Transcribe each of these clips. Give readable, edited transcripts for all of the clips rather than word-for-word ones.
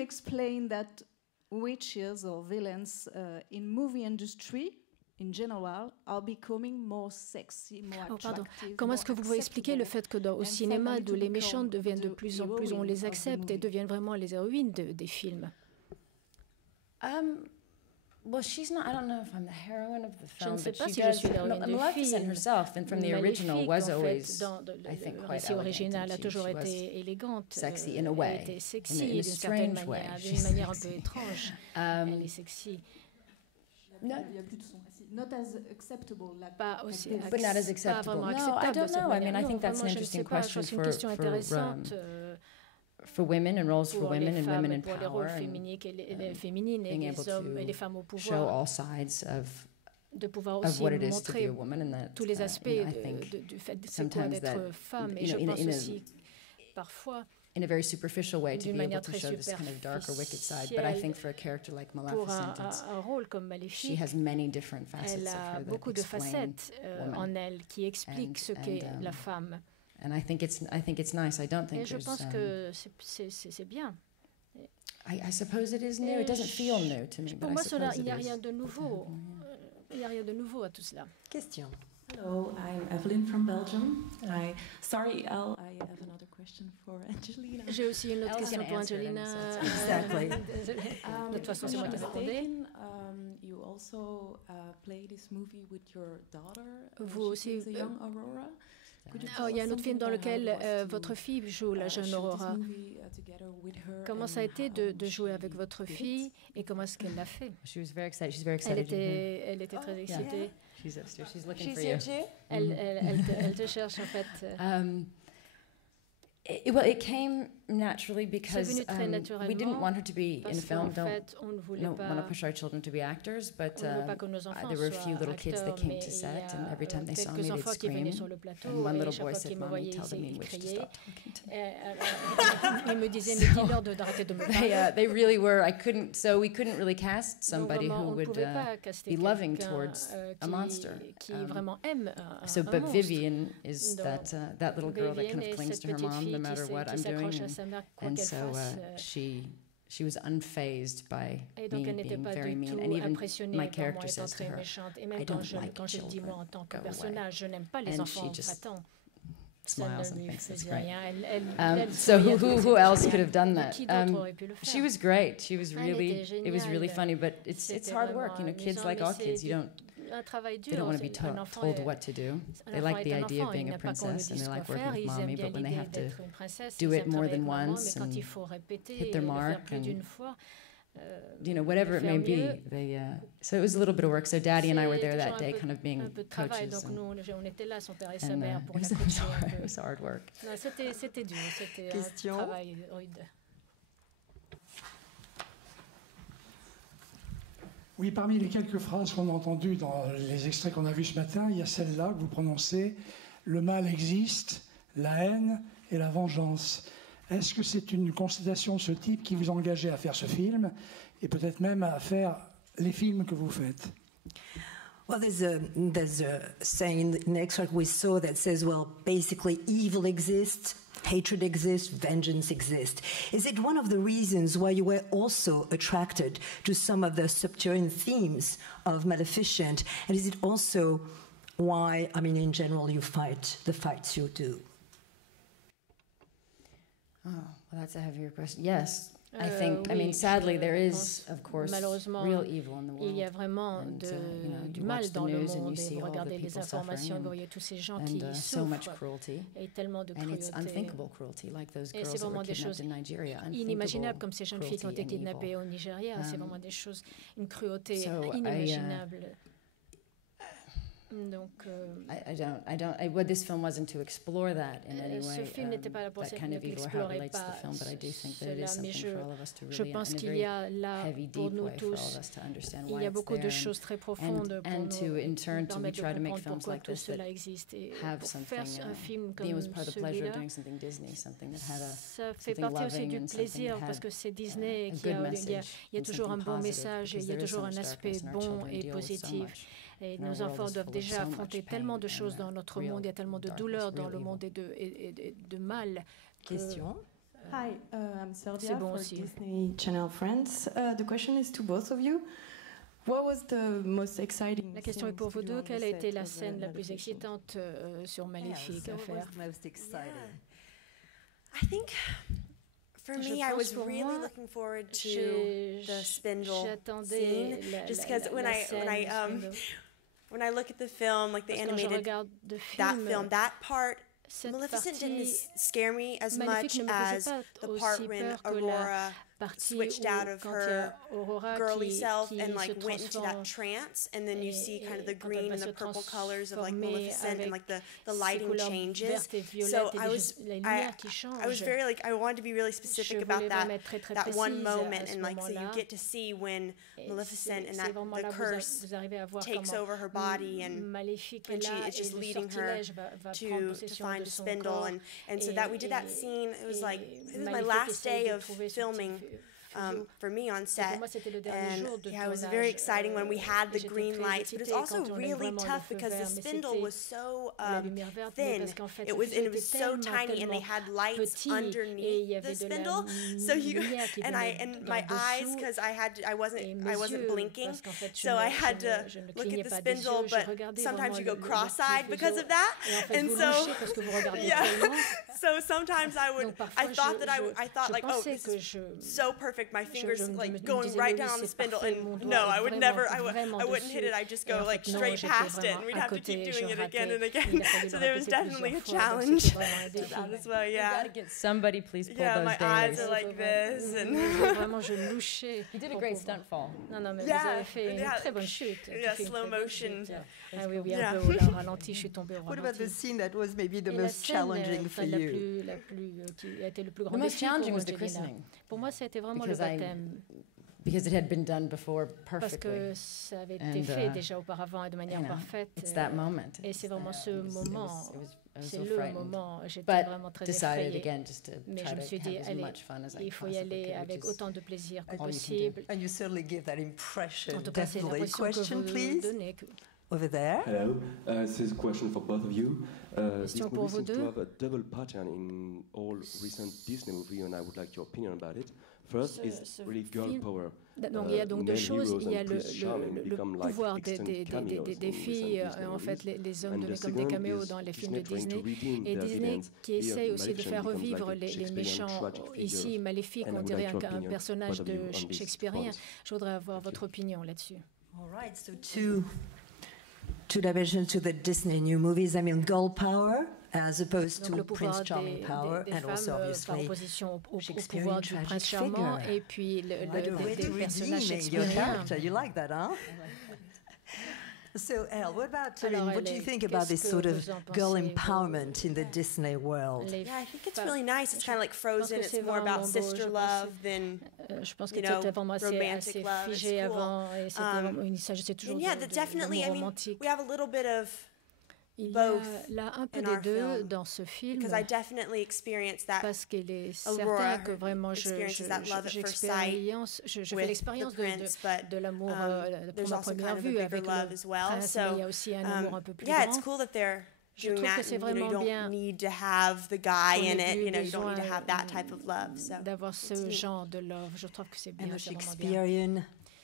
you explain that witches or villains in movie industry in general are becoming more sexy, more attractive? Comment est-ce que vous pouvez expliquer le fait que au cinéma, les méchantes deviennent de plus en plus, on les accepte et deviennent vraiment les héroïnes des films? Well, she's not. I don't know if I'm the heroine of the film, Je ne sais but pas she si je does. suis l'héroïne du Maleficent film. herself, and from the original, was always, dans I think, le quite récit original, elegant. a toujours She was été élégante, sexy in a way, elle était in sexy a d'une certaine strange way. manière, She's d'une manière un sexy. peu étrange. Elle est sexy. Il y a plus de son. Not as acceptable. Pas aussi, but not as acceptable. Pas vraiment No, I acceptable de don't cette know. I mean, manière. I think that's an Vraiment, je ne interesting sais pas. Je question pense que c'est une question intéressante. For women and roles for Pour women les and femmes, women in pour les power rôles and féminines et being les able hommes et les to femmes au show pouvoir. all sides of De pouvoir aussi what it is to be montrer a woman, and that, tous les aspects I think du fait de c'est quoi sometimes d'être that, femme. Et you je know, pense aussi parfois in a very superficial way to d'une be manière able to très show this kind of darker, wicked side. But I think for a character like pour Maleficent, un rôle comme she Maléfique, has many different facets elle of a her that beaucoup de explain facettes woman. en elle qui expliquent ce qu'est la femme. And I think it's nice. I don't think Et je pense que c'est bien. I suppose it is new. It doesn't feel new to me, Pour but moi, I suppose il n'y a it is. rien de nouveau. Il n'y a rien de nouveau à tout cela. Question. Hello, I'm Evelyn from Belgium. Sorry, Elle, I have another question for Angelina. J'ai aussi une autre question pour Angelina. Exactly. De toute façon, c'est moi qui répondais. You also play this movie with your daughter. Vous aussi. The young Aurora. Il y a un autre film dans lequel votre fille joue la jeune Aurora. Comment ça a été de jouer avec votre fille et comment est-ce qu'elle l'a fait? She was very excited. She's very excited. Elle était très excitée. She's upstairs. She's looking for you. Elle te cherche en fait. Well, it came naturally because we didn't want her to be in film. On ne voulait don't want to pas. push our children to be actors, but On ne veut pas que nos enfants there were a soient few little kids that acteurs, came mais to il y set, a and every time they saw me, quelques they'd enfants qui venaient scream. sur le plateau And one et little chaque boy fois said, qu'ils me "Mommy, voyaient, tell the ils English to criaient. stop talking to me." Ils me disaient mais dis-leur d'arrêter de me parler. They really were. So we couldn't really cast somebody Donc, who on ne would pouvait pas caster be loving quelqu'un, towards a monster. qui vraiment aime un But monstre. Vivian is Donc, that little girl that kind Vivienne of est clings cette to her petite mom fille no matter what qui I'm s'accroche doing. à sa mère, quoi And qu'elle so fasse. she was unfazed by Et donc me elle n'était being pas very du mean. tout And even impressionnée my par moi character étant says to très her, méchante. Et "I même don't quand like je le dis moi en children. tant que Go away." personnage, je n'aime pas les And enfants, she just va-t'en. smiles Ça ne and lui thinks it's faisait great. rien. So who else could have done that? Qui d'autre aurait pu le faire? She was great. She was Elle really. était It was really géniale. funny, but it's C'était hard work. You know, vraiment kids amusant, like mais all c'est kids. un travail dur. They don't want to be Un enfant told est- what to do. un They enfant like the est un idea of enfant, being il a n'a pas qu'on lui princess, and dise they quoi like working faire. with Ils mommy. aiment bien But when they l'idée have to d'être une princesse, do ils it aiment more travailler than avec maman, once mais quand and il faut répéter hit et their le faire mark plus and, d'une fois, whatever it may faire mieux. be, so it was a little bit of work. So Daddy and I were there C'est that day, toujours kind of being un peu de travail. coaches. Donc nous, on était là, son père et sa And mère, it pour la was coacher un hard. peu. It was hard work. Non, c'était dur, c'était Question. un travail rude. Oui, parmi les quelques phrases qu'on a entendues dans les extraits qu'on a vus ce matin, il y a celle-là que vous prononcez: le mal existe, la haine et la vengeance. Est-ce que c'est une constatation de ce type qui vous a engagé à faire ce film et peut-être même à faire les films que vous faites? Well, there's a saying in the extract we saw that says, well, basically evil exists, hatred exists, vengeance exists. Is it one of the reasons why you were also attracted to some of the subterranean themes of Maleficent? And is it also why, I mean, in general, you fight the fights you do? Oh, well, that's a heavier question. Yes, I think. I mean, sadly, there is, of course, real evil in the world. Il y a vraiment And, du you mal watch the dans le news and monde. you Et see vous all the regardez les people informations, vous suffering voyez tous ces gens qui and so much souffrent. cruelty. Et tellement de And it's cruauté. unthinkable cruelty, like those Et girls c'est that were vraiment des kidnapped choses in Nigeria. inimaginables, Unthinkable comme ces jeunes filles qui ont été cruelty and kidnappées evil. au Nigeria. C'est vraiment des choses, une cruauté So inimaginable. Donc, well, this film wasn't to explore that in any way. Ce film n'était pas là pour that kind of evil, how it relates to the film, but I do think that it is something for all of us to je really, pense in a qu'il very y a là heavy, pour deep nous way, for all tous, of us to understand il why y a it's beaucoup de there, choses très profondes pour and to, in nous turn, to we permettre try de to make comprendre films pourquoi like tout this cela that existe. Et have pour something. faire un film It comme was part of the pleasure of celui-là, doing something Disney, something that had a ça fait something partie aussi loving du and something plaisir that parce had que c'est Disney et a qu'il good y a message toujours un and bon something message et il y a positive, toujours un because there aspect is so much bon darkness and our et children deal with so positif. much. Et And our nos world enfants is doivent full of déjà so affronter much tellement de pain choses and dans notre real monde, il y a tellement de darkness, douleurs dans real le evil. monde et de mal. Question. Hi, I'm Serdia c'est bon for aussi. Disney Channel France. The question is to both of you. What was the most exciting? La question est pour vous deux. Quelle a été la scène la plus excitante sur Maléfique à faire? I think for me, I was really looking forward to the spindle scene, just because when I look at the film, like the animated that film, that part, Maleficent didn't scare me as much as the part when Aurora switched out of her girly self and like went into that trance, and then you see kind of the green and the purple colors of like Maleficent, and like the lighting changes. So I was very like, I wanted to be really specific about that one moment, and like so you get to see when Maleficent and that the curse takes over her body, and she is just leading her to find a spindle, and so that we did that scene. It was my last day of filming for me on set, and yeah, it was very exciting when we had the green lights, but it was also really tough because the spindle was so thin. It was so tiny, and they had lights underneath the spindle. So my eyes, because I wasn't blinking, so I had to look at the spindle, but sometimes you go cross-eyed because of that, and so yeah. So sometimes I thought like, oh, this is so perfect. My fingers like going right down on the spindle, and no, I would never, I wouldn't hit it. I'd just go like straight past it, and we'd have to keep doing it again and again. So there was definitely a challenge to that as well. Yeah. You gotta get somebody, please pull yeah, those my dailies. eyes are like this, and You did a great stunt fall. Non, mais vous avez fait une très bonne chute. Yeah, slow motion. Ah oui, un peu au ralenti, je suis tombée au What ralenti. about the scene that was maybe the Et la most scène, challenging for you? qui a été le plus grand The most défi pour challenging was the Angelina. christening. Pour moi, ça a été vraiment le Because baptême. Because it had been done before Parce perfectly. que ça avait été fait déjà auparavant et de manière parfaite. It's that moment. Et c'est vraiment ce moment. I was C'est so le frightened. moment. J'étais But vraiment très decided effrayée. again just to Mais try je me to suis dit, have as allez, much fun as I il faut y possibly aller could, avec which is autant de plaisir que all you can do. possible. And you certainly give that impression. En tout cas, c'est Definitely. l'impression que Question, vous please. donnez. Over there. Hello, this is a question for both of you. This Question pour movie vous seems to deux. have a double pattern in all recent Disney movies, and I would like your opinion about it. First is really girl power. Donc il y a donc deux male choses. heroes Il y a and Prince Charming le become like pouvoir extant des cameos in filles, recent Disney en fait movies. les hommes And deviennent the comme des second caméos is dans les films de Disney trying Disney. to redeem Et their Disney villains. qui essaye aussi de Maleficent faire becomes revivre like a les Shakespearean méchants. tragic Ici, figure. Maléfique, And I on would dirait like your un opinion, personnage both of you, de on this shakespearien. point. Je voudrais avoir votre opinion là-dessus. All right, so two dimensions to the Disney new movies. I mean, girl power as opposed Donc to le pouvoir Prince Charming power, des and femmes also par obviously opposition au Shakespearean pouvoir du tragic prince charmant figure. et puis Right, a way des to personnages redeem your shakespeariens. character. You like that, huh? So, Elle, what about? I mean, Alors, what do you Elle, think about this qu'est-ce sort que of vous en girl pensez, vous? empowerment in the Disney world? Les yeah, I think it's femmes- really nice. It's kind of like Frozen. que It's c'est more about vraiment beau. sister Je pense- love than Je pense que you know, c'était vraiment assez romantic love. It's figé cool. avant et c'était vraiment, il s'agissait toujours And yeah, de definitely. I d'amour mean, romantique. we have a little bit of Il y a both là un peu in des our deux film, dans ce film because I definitely experienced that parce qu'il est Aurora certain que vraiment experiences that love at first sight je fais with l'expérience the prince, but de l'amour there's pour la also première kind of a vue bigger avec love le as well. prince, mais il y a So aussi un amour un peu plus yeah, grand. it's cool that they're Je doing trouve que that. c'est And, you vraiment bien don't need to have the guy qu'on in ait it. plus You know, you don't need to besoin, have that type of love. So d'avoir it's ce neat. genre de love. Je trouve que c'est bien, And a c'est vraiment bien. Shakespearean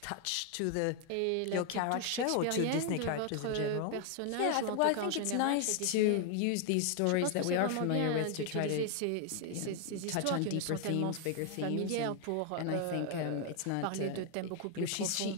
touch to Et la your touche character or to shakespearienne Disney de characters in votre general? personnage Yeah, ou en well, I tout cas en think it's général nice chez to Disney. use these Je stories pense que that c'est we are vraiment familiar bien with to try to d'utiliser ces histoires qui nous sont tellement familières pour it's not parler de thèmes beaucoup plus profonds.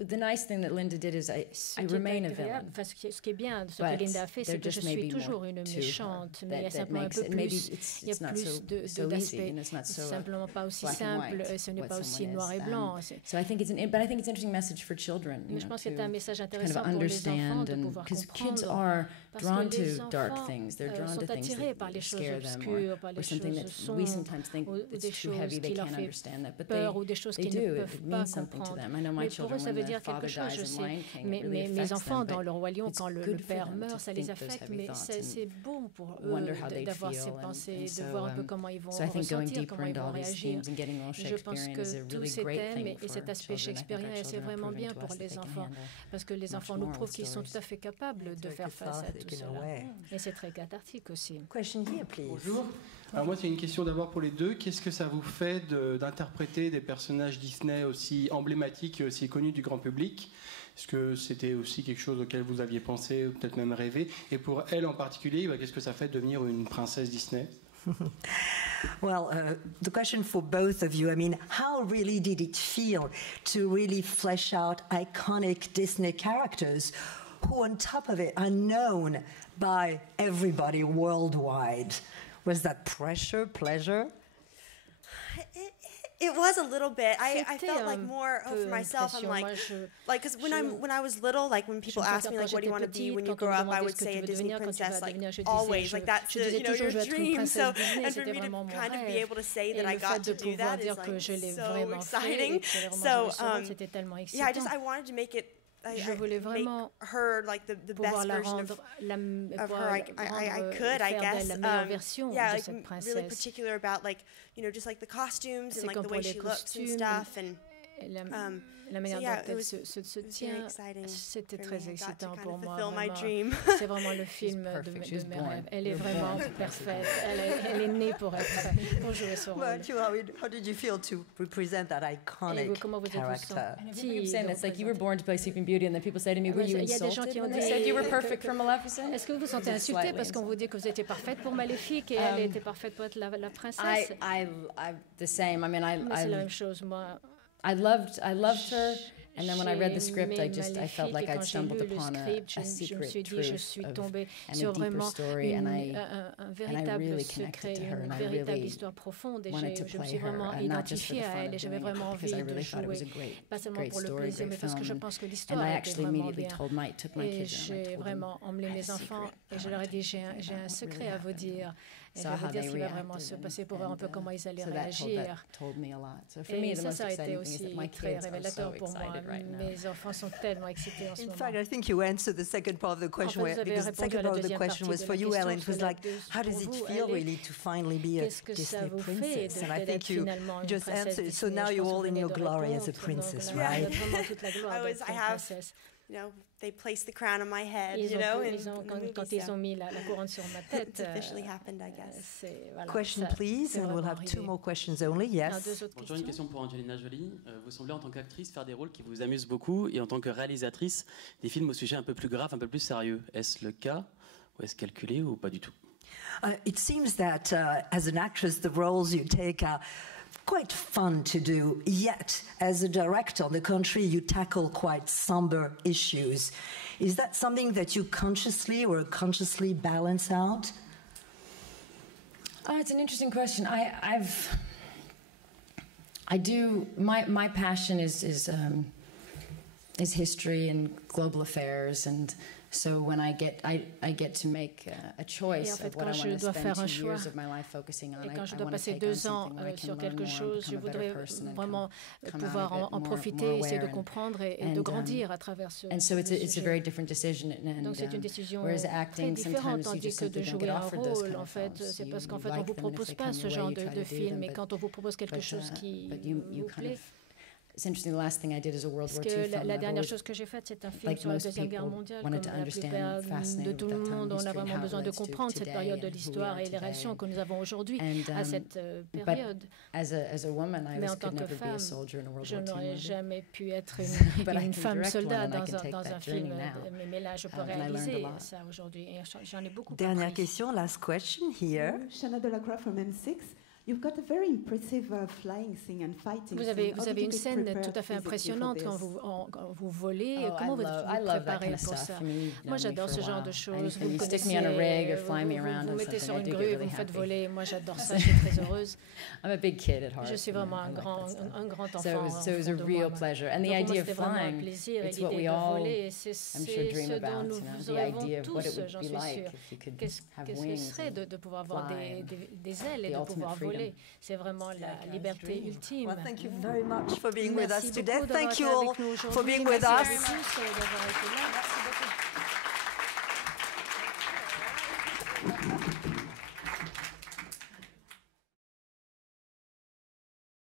the nice thing that Linda did is I remain a villain. Enfin, ce qui est bien, ce But que Linda a fait, c'est there que je just may suis be toujours more une to her méchante, mais il y a that simplement un makes peu it maybe plus, il y a it's not plus so easy d'aspects. and it's not C'est so simplement pas aussi black and simple, white ce n'est what pas aussi someone noir et is. blanc. So I think but I think it's an interesting message for children. Mais je pense que c'est un message kind of intéressant pour les enfants understand de pouvoir because kids comprendre. are Parce drawn que les to dark enfants things. They're drawn to sont things attirés par les that choses scare them obscures, par or les something choses that we sombres, sometimes think ou it's des too choses heavy, they qui leur can't fait understand that, but peur ou des choses they qu'ils ne do. peuvent It pas means something to comprendre. them. I know my Mais pour eux, children, ça veut when dire their father quelque chose. dies Je in sais, Lion King, it really mes affects enfants them, dans but Le Roi Lion, it's quand le good for père them meurt, to ça les think those affecte, heavy mais thoughts and c'est bon pour eux wonder how they d'avoir ces feel pensées, and de voir un peu so comment ils vont so I think going ressentir, deeper comment ils into vont all these réagir. themes and getting all Je pense Shakespearean que is a tous really ces great thèmes thing et cet for aspect children. expérience et c'est vraiment bien pour les enfants parce que les enfants nous prouvent qu'ils sont tout à fait capables de faire face à tout cela. Et c'est très cathartique aussi. Question here, please. Bonjour. Alors moi, c'est une question d'abord pour les deux. Qu'est-ce que ça vous fait d'interpréter des personnages Disney aussi emblématiques et aussi connus du grand public? Est-ce que c'était aussi quelque chose auquel vous aviez pensé, ou peut-être même rêvé? Et pour elle en particulier, qu'est-ce que ça fait de devenir une princesse Disney? Well, the question for both of you, I mean, how really did it feel to really flesh out iconic Disney characters who, on top of it, are known by everybody worldwide? Was that pressure, pleasure? It was a little bit. I felt like more for myself. I'm like, because when I was little, like when people ask me like, what do you want to be when you grow up, I would say a Disney princess, like always, like that's your dream. So and for me to kind of be able to say that I got to do that is like so exciting. So yeah, I wanted to make it. Je voulais vraiment her like the best version of her I could, I guess. La meilleure version de cette princesse. Really particular about like, you know, just like the costumes and like the way she looks and stuff and la manière dont elle se tient, c'était très excitant pour moi. C'est vraiment le film de mes rêves. Elle est vraiment parfaite. Elle est née pour jouer ce rôle. How did you feel to represent that iconic character? It's like you were born to play Sleeping Beauty, and then people say to me, "Were you insulted when they said you were perfect for Maleficent?" Est-ce que vous vous sentez insulté parce qu'on vous dit que vous étiez parfaite pour Maléfique et elle était parfaite pour être la princesse? I'm the same. I mean, c'est la même chose, moi. I loved her, and then when I read the script, I felt like I'd stumbled upon a secret truth and a deeper story, and I really connected to her, and I really wanted to play her, and not just for the fun of doing it, because I really thought it was a great story, great film, and I actually immediately told took my kids and I told them I had a secret. Et je leur ai dit, j'ai un secret à vous dire. Et je vais vous dire ce qui va vraiment se passer pour voir un peu comment ils allaient réagir. Et ça a été aussi très révélateur pour moi. Mes enfants sont tellement excités en ce moment. In fact, I think you answered the second part of the question, because the second part of the question was for you, Ellen. It was like, how does it feel really to finally be a Disney princess? And I think you just answered. So now you're all in your glory as a princess, right? I have, you know, they placed the crown on my head, you know, quand ils ont mis la couronne sur ma tête. It's officially happened, I guess. Question, please, and we'll have 2 more questions only. Yes. Bonjour, une question pour Angelina Jolie. Vous semblez en tant qu'actrice faire des rôles qui vous amusent beaucoup, et en tant que réalisatrice, des films au sujet un peu plus grave, un peu plus sérieux. Est-ce le cas, ou est-ce calculé, ou pas du tout? It seems that as an actress, the roles you take are quite fun to do, yet as a director, on the contrary, you tackle quite somber issues. Is that something that you consciously or unconsciously balance out? It's an interesting question. I do. My passion is history and global affairs, and so when I get to make a choice of what I want to spend 2 years of my life focusing on, et quand je dois passer 2 ans sur quelque chose, je voudrais vraiment pouvoir en profiter, essayer de comprendre et de grandir à travers ce and so it's a very different decision. Donc c'est une décision whereas très acting, différente, sometimes you tandis just que de simply don't jouer get un offered those rôle, kind en of fait, films. c'est parce You qu'en fait on like vous them, and if propose they pas come ce your way, genre you try de to do film, them, et quand on vous propose quelque chose qui vous plaît. It's interesting. The last thing I did is a World War II film. La dernière chose que j'ai faite, c'est un film sur la Deuxième Guerre mondiale. Comme la plupart de tout le monde, on a vraiment besoin de comprendre cette période de l'histoire et les réactions que nous avons aujourd'hui à cette période. Mais en tant que femme, je n'aurais jamais pu être une femme soldat dans un film. Mais là, je peux réaliser ça aujourd'hui. Et j'en ai beaucoup appris. Dernière question, last question here. Shanna Delacroix from M6. You've got a very impressive flying scene and fighting. Vous avez une scène tout à fait impressionnante quand vous volez. Comment vous vous préparez pour ça? Moi, j'adore ce genre de choses. Vous me connaissez, vous mettez sur une grue et vous me faites voler. Moi, j'adore ça. Je suis très heureuse. Je suis vraiment un grand enfant. So it was a real pleasure. And the idea of flying, it's what we all, I'm sure, dream about. The idea of what it would be like if you could have wings. Qu'est-ce que ce serait de pouvoir avoir des ailes et de pouvoir voler? C'est vraiment la liberté ultime. Well, thank you very much for being with us Merci today. beaucoup Thank you d'avoir all été avec nous for being with Merci us. à tous d'avoir été là. Merci beaucoup.